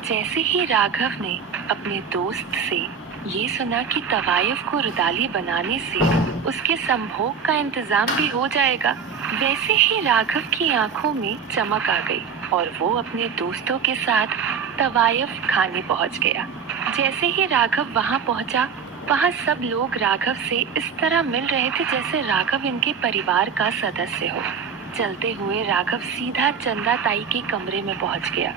जैसे ही राघव ने अपने दोस्त से ये सुना कि तवायफ को रुदाली बनाने से उसके संभोग का इंतजाम भी हो जाएगा, वैसे ही राघव की आंखों में चमक आ गई और वो अपने दोस्तों के साथ तवायफ खाने पहुंच गया। जैसे ही राघव वहां पहुंचा, वहां सब लोग राघव से इस तरह मिल रहे थे जैसे राघव इनके परिवार का सदस्य हो। चलते हुए राघव सीधा चंदा ताई के कमरे में पहुंच गया।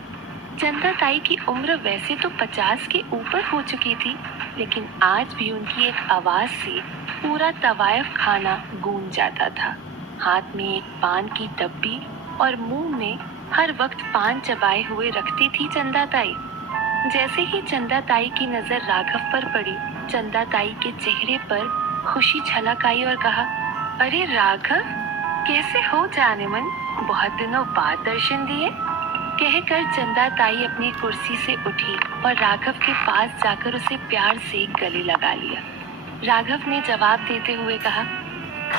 चंदा ताई की उम्र वैसे तो 50 के ऊपर हो चुकी थी, लेकिन आज भी उनकी एक आवाज से पूरा तवायफ खाना गूंज जाता था। हाथ में एक पान की डब्बी और मुंह में हर वक्त पान चबाए हुए रखती थी चंदा ताई। जैसे ही चंदा ताई की नजर राघव पर पड़ी, चंदा ताई के चेहरे पर खुशी झलक आई और कहा, अरे राघव, कैसे हो जाने मन, बहुत दिनों बाद दर्शन दिए। कहकर चंदा ताई अपनी कुर्सी से उठी और राघव के पास जाकर उसे प्यार से गले लगा लिया। राघव ने जवाब देते हुए कहा,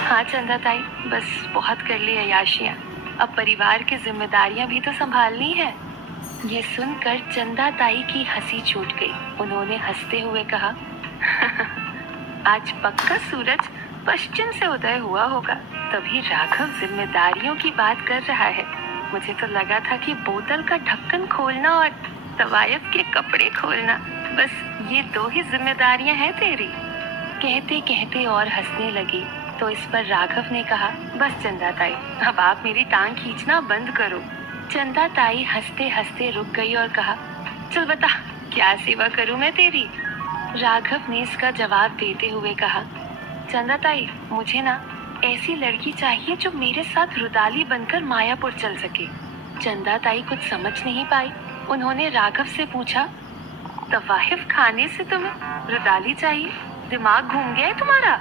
हाँ चंदा ताई, बस बहुत कर ली अय्याशियां, अब परिवार की जिम्मेदारियां भी तो संभालनी है। ये सुनकर चंदा ताई की हंसी छूट गई। उन्होंने हंसते हुए कहा, आज पक्का सूरज पश्चिम से उदय हुआ होगा, तभी राघव जिम्मेदारियों की बात कर रहा है। मुझे तो लगा था कि बोतल का ढक्कन खोलना और तवायफ के कपड़े खोलना, बस ये दो ही जिम्मेदारियां हैं तेरी। कहते कहते और हंसने लगी तो इस पर राघव ने कहा, बस चंदा ताई, अब आप मेरी टांग खींचना बंद करो। चंदा ताई हंसते हंसते रुक गई और कहा, चल बता, क्या सेवा करूं मैं तेरी। राघव ने इसका जवाब देते हुए कहा, चंदा ताई, मुझे ना ऐसी लड़की चाहिए जो मेरे साथ रुदाली बनकर मायापुर चल सके। चंदा ताई कुछ समझ नहीं पाई। उन्होंने राघव से पूछा, तवायफ खाने से तुम्हें रुदाली चाहिए, दिमाग घूम गया है तुम्हारा।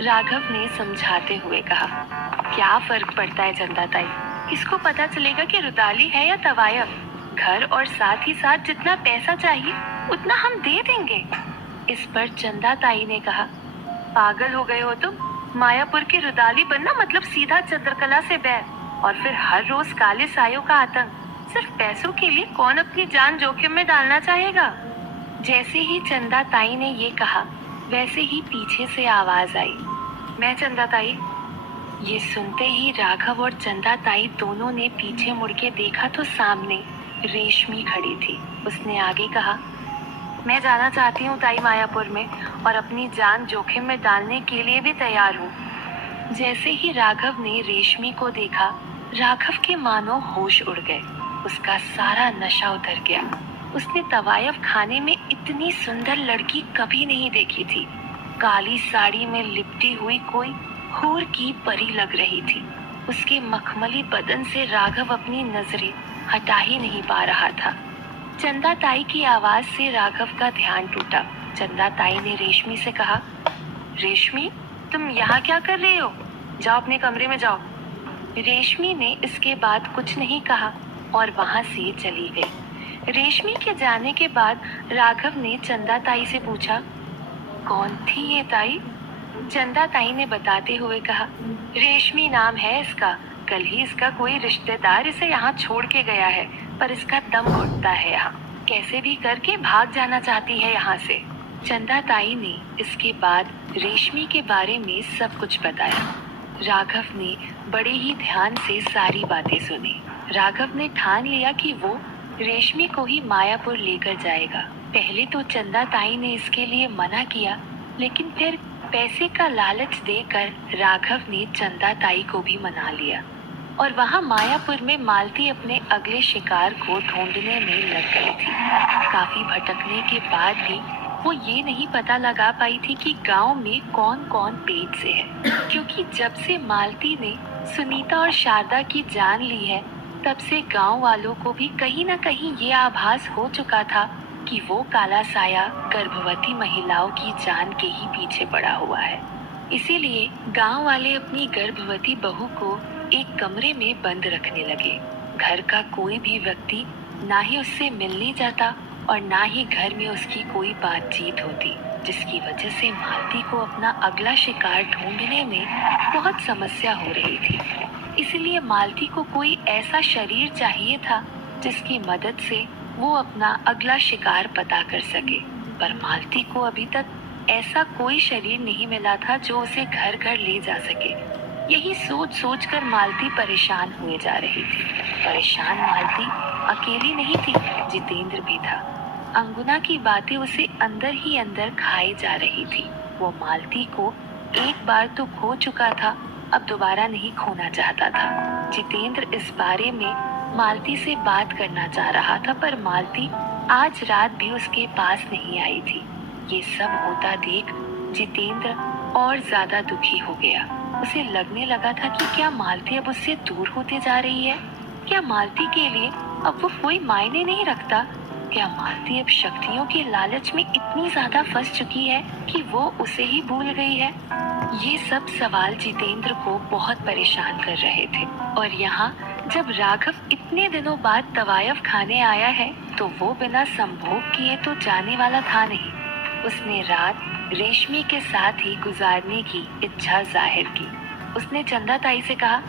राघव ने समझाते हुए कहा, क्या फर्क पड़ता है चंदा ताई, इसको पता चलेगा कि रुदाली है या तवायफ। घर और साथ ही साथ जितना पैसा चाहिए उतना हम दे देंगे। इस पर चंदा ताई ने कहा, पागल हो गए हो तुम, मायापुर की रुदाली बनना मतलब सीधा चंद्रकला से बैर, और फिर हर रोज काले सायों का आतंक। सिर्फ पैसों के लिए कौन अपनी जान जोखिम में डालना चाहेगा। जैसे ही चंदा ताई ने ये कहा, वैसे ही पीछे से आवाज आई, मैं चंदा ताई। ये सुनते ही राघव और चंदा ताई दोनों ने पीछे मुड़ के देखा तो सामने रेशमी खड़ी थी। उसने आगे कहा, मैं जाना चाहती हूँ ताई मायापुर में, और अपनी जान जोखिम में डालने के लिए भी तैयार हूँ। जैसे ही राघव ने रेशमी को देखा, राघव के मानो होश उड़ गए। उसका सारा नशा उतर गया। उसने तवायफ खाने में इतनी सुंदर लड़की कभी नहीं देखी थी। काली साड़ी में लिपटी हुई कोई हूर की परी लग रही थी। उसके मखमली बदन से राघव अपनी नजरें हटा ही नहीं पा रहा था। चंदा ताई की आवाज से राघव का ध्यान टूटा। चंदा ताई ने रेशमी से कहा, रेशमी, तुम यहाँ क्या कर रही हो? जाओ अपने कमरे में जाओ। रेशमी ने इसके बाद कुछ नहीं कहा और वहां से चली गई। रेशमी के जाने के बाद राघव ने चंदा ताई से पूछा, कौन थी ये ताई? चंदा ताई ने बताते हुए कहा, रेशमी नाम है इसका। कल ही इसका कोई रिश्तेदार इसे यहाँ छोड़ के गया है, पर इसका दम घुटता है यहाँ। कैसे भी करके भाग जाना चाहती है यहाँ से। चंदा ताई ने इसके बाद रेशमी के बारे में सब कुछ बताया। राघव ने बड़े ही ध्यान से सारी बातें सुनी। राघव ने ठान लिया कि वो रेशमी को ही मायापुर लेकर जाएगा। पहले तो चंदा ताई ने इसके लिए मना किया, लेकिन फिर पैसे का लालच देकर राघव ने चंदा ताई को भी मना लिया और वहां मायापुर में मालती अपने अगले शिकार को ढूंढने में लग गई थी। काफी भटकने के बाद भी वो ये नहीं पता लगा पाई थी कि गांव में कौन कौन पेट से है, क्योंकि जब से मालती ने सुनीता और शारदा की जान ली है, तब से गांव वालों को भी कहीं न कहीं ये आभास हो चुका था कि वो काला साया गर्भवती महिलाओं की जान के ही पीछे पड़ा हुआ है। इसीलिए गांव वाले अपनी गर्भवती बहू को एक कमरे में बंद रखने लगे। घर का कोई भी व्यक्ति ना ही उससे मिलने जाता और ना ही घर में उसकी कोई बातचीत होती, जिसकी वजह से मालती को अपना अगला शिकार ढूंढने में बहुत समस्या हो रही थी। इसलिए मालती को कोई ऐसा शरीर चाहिए था जिसकी मदद से वो अपना अगला शिकार पता कर सके। पर मालती को अभी तक ऐसा कोई शरीर नहीं मिला था जो उसे घर घर ले जा सके। यही सोच सोच कर मालती परेशान हुए जा रही थी। परेशान मालती अकेली नहीं थी, जितेंद्र भी था। अंगुना की बातें उसे अंदर ही अंदर खाई जा रही थी। वो मालती को एक बार तो खो चुका था, अब दोबारा नहीं खोना चाहता था। जितेंद्र इस बारे में मालती से बात करना चाह रहा था, पर मालती आज रात भी उसके पास नहीं आई थी। ये सब होता देख जितेंद्र और ज्यादा दुखी हो गया। उसे लगने लगा था कि क्या मालती अब उससे दूर होते जा रही है? क्या मालती के लिए अब वो कोई मायने नहीं रखता? क्या मालती अब शक्तियों के लालच में इतनी ज्यादा फंस चुकी है कि वो उसे ही भूल गई है? ये सब सवाल जितेंद्र को बहुत परेशान कर रहे थे। और यहाँ जब राघव इतने दिनों बाद तवायफ खाने आया है तो वो बिना संभोग किए तो जाने वाला था नहीं। उसने रात रेशमी के साथ ही गुजारने की इच्छा जाहिर की। उसने चंदा ताई से कहा,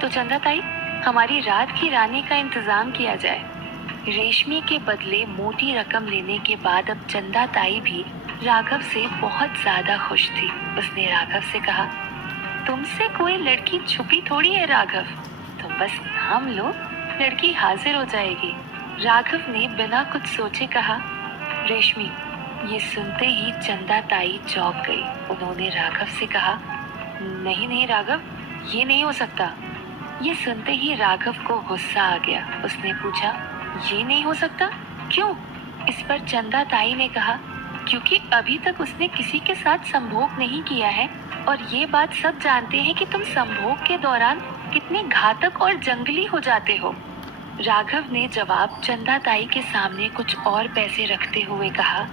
तो चंदा ताई, हमारी रात की रानी का इंतजाम किया जाए। रेशमी के बदले मोटी रकम लेने के बाद अब चंदा ताई भी राघव से बहुत ज्यादा खुश थी। उसने राघव से कहा, तुमसे कोई लड़की छुपी थोड़ी है राघव, तुम बस नाम लो, लड़की हाजिर हो जाएगी। राघव ने बिना कुछ सोचे कहा। रेशमी, ये सुनते ही चंदा ताई चौंक गई। उन्होंने राघव से कहा, नहीं नहीं राघव, ये नहीं हो सकता। ये सुनते ही राघव को गुस्सा आ गया। उसने पूछा, ये नहीं हो सकता क्यों? इस पर चंदा ताई ने कहा, क्योंकि अभी तक उसने किसी के साथ संभोग नहीं किया है और ये बात सब जानते हैं कि तुम संभोग के दौरान कितने घातक और जंगली हो जाते हो। राघव ने जवाब चंदा ताई के सामने कुछ और पैसे रखते हुए कहा,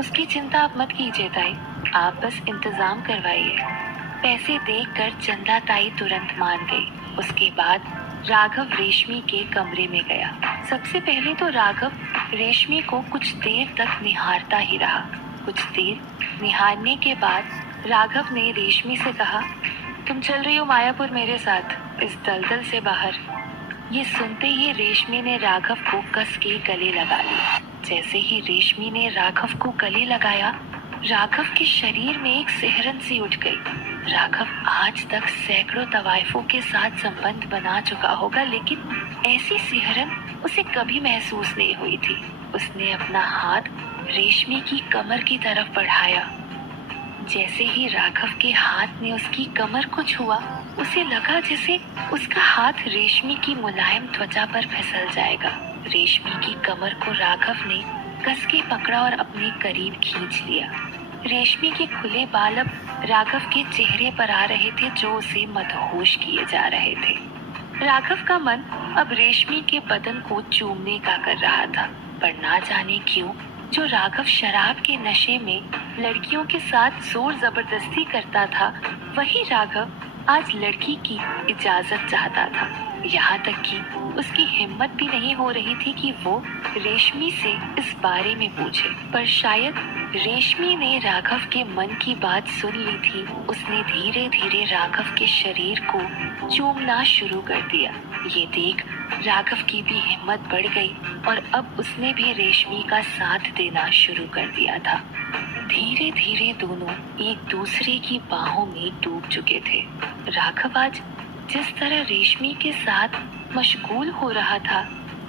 उसकी चिंता आप मत कीजिए ताई, आप बस इंतजाम करवाइए। पैसे देखकर चंदा ताई तुरंत मान गई। उसके बाद राघव रेशमी के कमरे में गया। सबसे पहले तो राघव रेशमी को कुछ देर तक निहारता ही रहा। कुछ देर निहारने के बाद राघव ने रेशमी से कहा, तुम चल रही हो मायापुर मेरे साथ, इस दलदल से बाहर। ये सुनते ही रेशमी ने राघव को कस के गले लगा लिया। जैसे ही रेशमी ने राघव को गले लगाया, राघव के शरीर में एक सिहरन सी उठ गई। राघव आज तक सैकड़ों तवाइफों के साथ संबंध बना चुका होगा, लेकिन ऐसी सिहरन उसे कभी महसूस नहीं हुई थी। उसने अपना हाथ रेशमी की कमर की तरफ बढ़ाया। जैसे ही राघव के हाथ ने उसकी कमर को छुआ, उसे लगा जैसे उसका हाथ रेशमी की मुलायम त्वचा पर फिसल जाएगा। रेशमी की कमर को राघव ने कस के पकड़ा और अपने करीब खींच लिया। रेशमी के खुले बाल अब राघव के चेहरे पर आ रहे थे, जो उसे मदहोश किए जा रहे थे। राघव का मन अब रेशमी के बदन को चूमने का कर रहा था, पर ना जाने क्यों जो राघव शराब के नशे में लड़कियों के साथ जोर जबरदस्ती करता था, वही राघव आज लड़की की इजाजत चाहता था। यहाँ तक कि उसकी हिम्मत भी नहीं हो रही थी कि वो रेशमी से इस बारे में पूछे। पर शायद रेशमी ने राघव के मन की बात सुन ली थी। उसने धीरे धीरे राघव के शरीर को चूमना शुरू कर दिया। ये देख राघव की भी हिम्मत बढ़ गई और अब उसने भी रेशमी का साथ देना शुरू कर दिया था। धीरे धीरे दोनों एक दूसरे की बाहों में डूब चुके थे। राघव आज जिस तरह रेशमी के साथ मशगूल हो रहा था,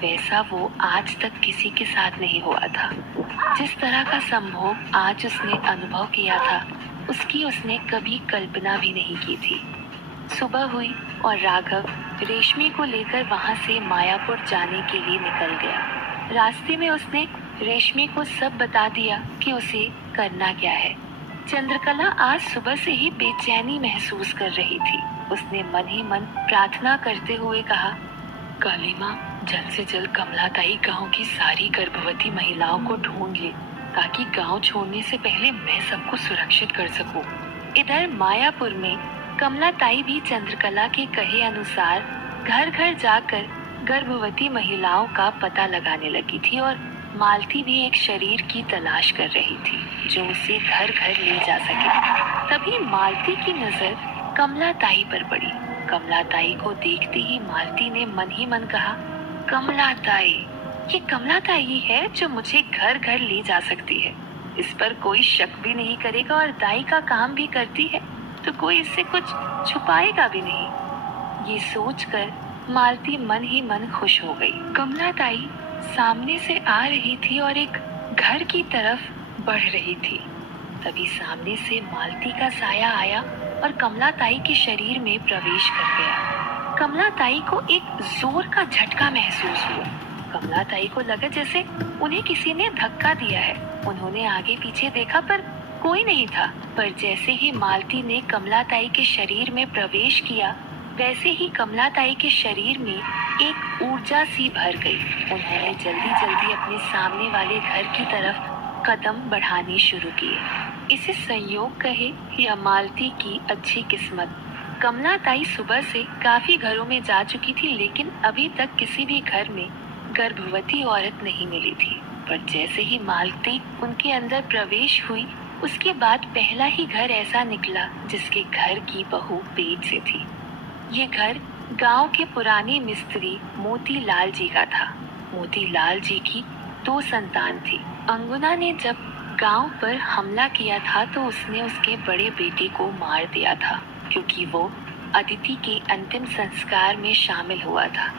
वैसा वो आज तक किसी के साथ नहीं हुआ था। जिस तरह का संभोग आज उसने अनुभव किया था, उसकी उसने कभी कल्पना भी नहीं की थी। सुबह हुई और राघव रेशमी को लेकर वहां से मायापुर जाने के लिए निकल गया। रास्ते में उसने रेशमी को सब बता दिया कि उसे करना क्या है। चंद्रकला आज सुबह से ही बेचैनी महसूस कर रही थी। उसने मन ही मन प्रार्थना करते हुए कहा, काली माँ, जल्द से जल्द कमला ताई गाँव की सारी गर्भवती महिलाओं को ढूंढ ले, ताकि गांव छोड़ने से पहले मैं सबको सुरक्षित कर सकूं। इधर मायापुर में कमला ताई भी चंद्रकला के कहे अनुसार घर घर जाकर गर्भवती महिलाओं का पता लगाने लगी थी और मालती भी एक शरीर की तलाश कर रही थी जो उसे घर घर ले जा सके। तभी मालती की नजर कमला ताई पर पड़ी। कमला ताई को देखते ही मालती ने मन ही मन कहा, कमला ताई, ये कमला ताई है जो मुझे घर घर ले जा सकती है। इस पर कोई शक भी नहीं करेगा और दाई का काम भी करती है तो कोई इससे कुछ छुपाएगा भी नहीं। ये सोचकर मालती मन ही मन खुश हो गई। कमला ताई सामने से आ रही थी और एक घर की तरफ बढ़ रही थी। तभी सामने से मालती का साया आया और कमला ताई के शरीर में प्रवेश कर गया। कमला ताई को एक जोर का झटका महसूस हुआ। कमला ताई को लगा जैसे उन्हें किसी ने धक्का दिया है। उन्होंने आगे पीछे देखा पर कोई नहीं था। पर जैसे ही मालती ने कमला ताई के शरीर में प्रवेश किया वैसे ही कमला ताई के शरीर में एक ऊर्जा सी भर गई। उन्होंने जल्दी जल्दी अपने सामने वाले घर की तरफ कदम बढ़ाने शुरू किए। इसे संयोग कहे या मालती की अच्छी किस्मत। कमला ताई सुबह से काफी घरों में जा चुकी थी लेकिन अभी तक किसी भी घर में गर्भवती औरत नहीं मिली थी। पर जैसे ही मालती उनके अंदर प्रवेश हुई उसके बाद पहला ही घर ऐसा निकला जिसके घर की बहू पेट से थी। ये घर गांव के पुराने मिस्त्री मोतीलाल जी का था। मोतीलाल जी की 2 संतान थी। अंगुना ने जब गांव पर हमला किया था तो उसने उसके बड़े बेटे को मार दिया था क्योंकि वो अदिति के अंतिम संस्कार में शामिल हुआ था।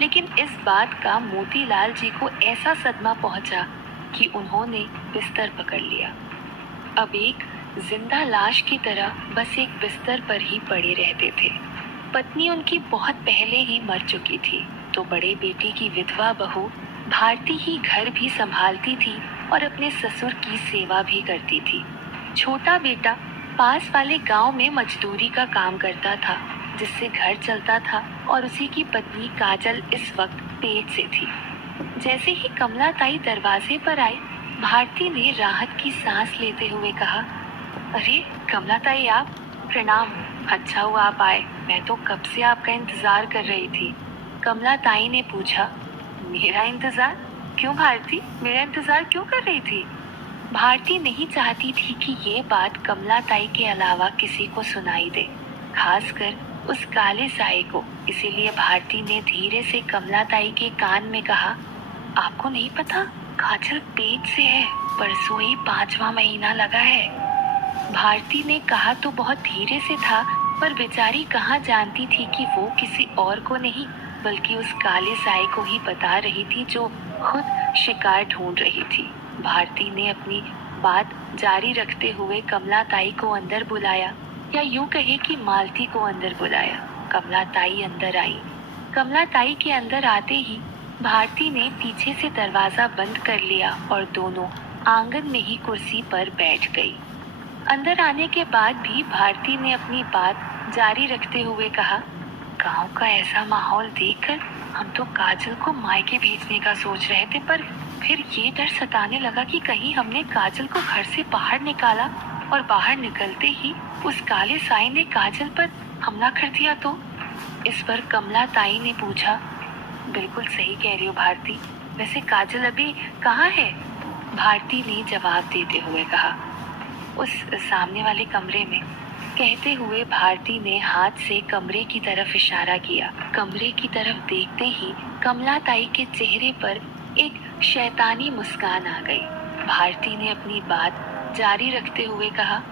लेकिन इस बात का मोतीलाल जी को ऐसा सदमा पहुंचा कि उन्होंने बिस्तर पकड़ लिया। अब एक जिंदा लाश की तरह बस एक बिस्तर पर ही पड़े रहते थे। पत्नी उनकी बहुत पहले ही मर चुकी थी तो बड़े बेटे की विधवा बहू भारती ही घर भी संभालती थी और अपने ससुर की सेवा भी करती थी। छोटा बेटा पास वाले गांव में मजदूरी का काम करता था जिससे घर चलता था और उसी की पत्नी काजल इस वक्त पेट से थी। जैसे ही कमला ताई दरवाजे पर आई भारती ने राहत की सांस लेते हुए कहा, अरे कमला ताई आप, प्रणाम। अच्छा हुआ आप आए, मैं तो कब से आपका इंतजार कर रही थी। कमला ताई ने पूछा, मेरा इंतजार? क्यों भारती, मेरा इंतजार क्यों कर रही थी? भारती नहीं चाहती थी कि ये बात कमला ताई के अलावा किसी को सुनाई दे, खासकर उस काले साए को। इसीलिए भारती ने धीरे से कमला ताई के कान में कहा, आपको नहीं पता काजल पेट से है, परसों ही 5वां महीना लगा है। भारती ने कहा तो बहुत धीरे से था पर बेचारी कहाँ जानती थी कि वो किसी और को नहीं बल्कि उस काले साए को ही बता रही थी जो खुद शिकार ढूंढ रही थी। भारती ने अपनी बात जारी रखते हुए कमला ताई को अंदर बुलाया, या यूं कहे कि मालती को अंदर बुलाया। कमला ताई अंदर आई। कमला ताई के अंदर आते ही भारती ने पीछे से दरवाजा बंद कर लिया और दोनों आंगन में ही कुर्सी पर बैठ गई। अंदर आने के बाद भी भारती ने अपनी बात जारी रखते हुए कहा, गांव का ऐसा माहौल देखकर हम तो काजल को मायके भेजने का सोच रहे थे, पर फिर ये डर सताने लगा कि कहीं हमने काजल को घर से बाहर निकाला और बाहर निकलते ही उस काले साए ने काजल पर हमला कर दिया तो। इस पर कमला ताई ने पूछा, बिल्कुल सही कह रही हो भारती, वैसे काजल अभी कहाँ है? भारती ने जवाब देते हुए कहा, उस सामने वाले कमरे में। कहते हुए भारती ने हाथ से कमरे की तरफ इशारा किया। कमरे की तरफ देखते ही कमला ताई के चेहरे पर एक शैतानी मुस्कान आ गई। भारती ने अपनी बात जारी रखते हुए कहा,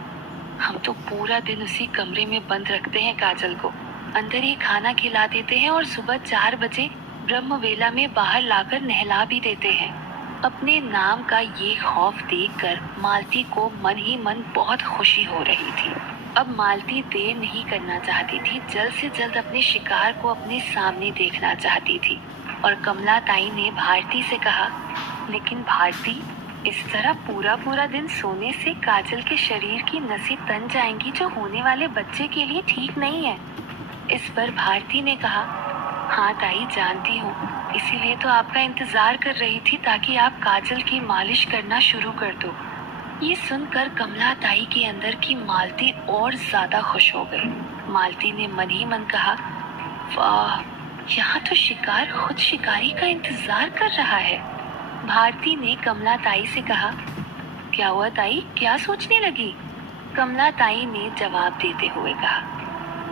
हम तो पूरा दिन उसी कमरे में बंद रखते हैं काजल को, अंदर ही खाना खिला देते हैं और सुबह 4 बजे ब्रह्म वेला में बाहर लाकर नहला भी देते हैं। अपने नाम का ये खौफ देखकर मालती को मन ही मन बहुत खुशी हो रही थी। अब मालती देर नहीं करना चाहती थी, जल्द से जल्द अपने शिकार को अपने सामने देखना चाहती थी। और कमला ताई ने भारती से कहा, लेकिन भारती, इस तरह पूरा दिन सोने से काजल के शरीर की नसें तन जाएंगी जो होने वाले बच्चे के लिए ठीक नहीं है। इस पर भारती ने कहा, हाँ ताई जानती हूँ, इसीलिए तो आपका इंतजार कर रही थी ताकि आप काजल की मालिश करना शुरू कर दो। ये सुनकर कमला ताई के अंदर की मालती और ज्यादा खुश हो गई। मालती ने मन ही मन कहा, वाह, यहाँ तो शिकार खुद शिकारी का इंतजार कर रहा है। भारती ने कमला ताई से कहा, क्या हुआ ताई, क्या सोचने लगी? कमला ताई ने जवाब देते हुए कहा,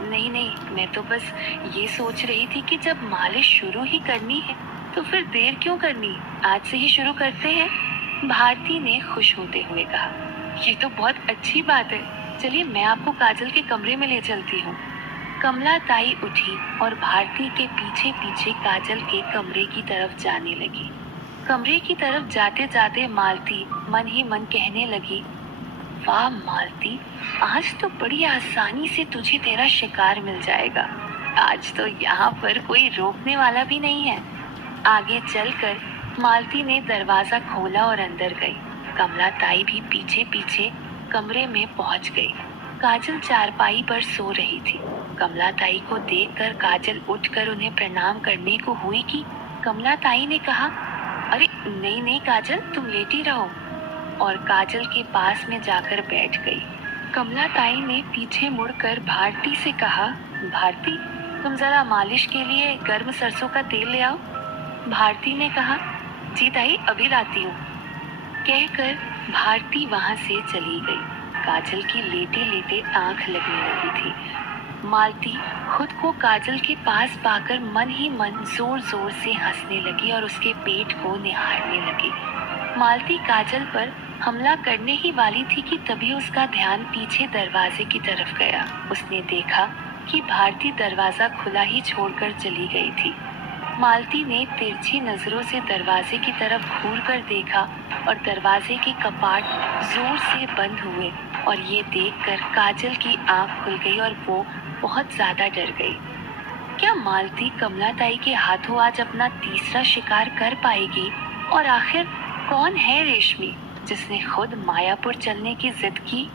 नहीं नहीं, मैं तो बस ये सोच रही थी कि जब मालिश शुरू ही करनी है तो फिर देर क्यों करनी, आज से ही शुरू करते हैं। भारती ने खुश होते हुए कहा, ये तो बहुत अच्छी बात है, चलिए मैं आपको काजल के कमरे में ले चलती हूँ। कमला ताई उठी और भारती के पीछे पीछे काजल के कमरे की तरफ जाने लगी। कमरे की तरफ जाते जाते मालती मन ही मन कहने लगी, वाह मालती, आज तो बड़ी आसानी से तुझे तेरा शिकार मिल जाएगा। आज तो यहाँ पर कोई रोकने वाला भी नहीं है। आगे चलकर मालती ने दरवाजा खोला और अंदर गई। कमला ताई भी पीछे पीछे कमरे में पहुंच गई। काजल चारपाई पर सो रही थी। कमला ताई को देखकर काजल उठकर उन्हें प्रणाम करने को हुई कि कमला ताई ने कहा, अरे नहीं नहीं काजल, तुम लेटी रहो, और काजल के पास में जाकर बैठ गई। कमला ताई ने पीछे मुड़कर भारती से कहा, भारती तुम जरा मालिश के लिए गर्म सरसों का तेल ले आओ। भारती ने कहा, जी ताई अभी लाती हूँ। कहकर भारती वहां से चली गई। काजल की लेटे लेटे आंख लगने लगी थी। मालती खुद को काजल के पास पाकर मन ही मन जोर जोर से हंसने लगी और उसके पेट को निहारने लगी। मालती काजल पर हमला करने ही वाली थी कि तभी उसका ध्यान पीछे दरवाजे की तरफ गया। उसने देखा कि भारती दरवाजा खुला ही छोड़कर चली गई थी। मालती ने तिरछी नजरों से दरवाजे की तरफ घूरकर देखा और दरवाजे के कपाट जोर से बंद हुए और ये देखकर काजल की आंख खुल गई और वो बहुत ज्यादा डर गई। क्या मालती कमला ताई के हाथों आज अपना तीसरा शिकार कर पाएगी? और आखिर कौन है रेशमी जिसने खुद मायापुर चलने की जिद की?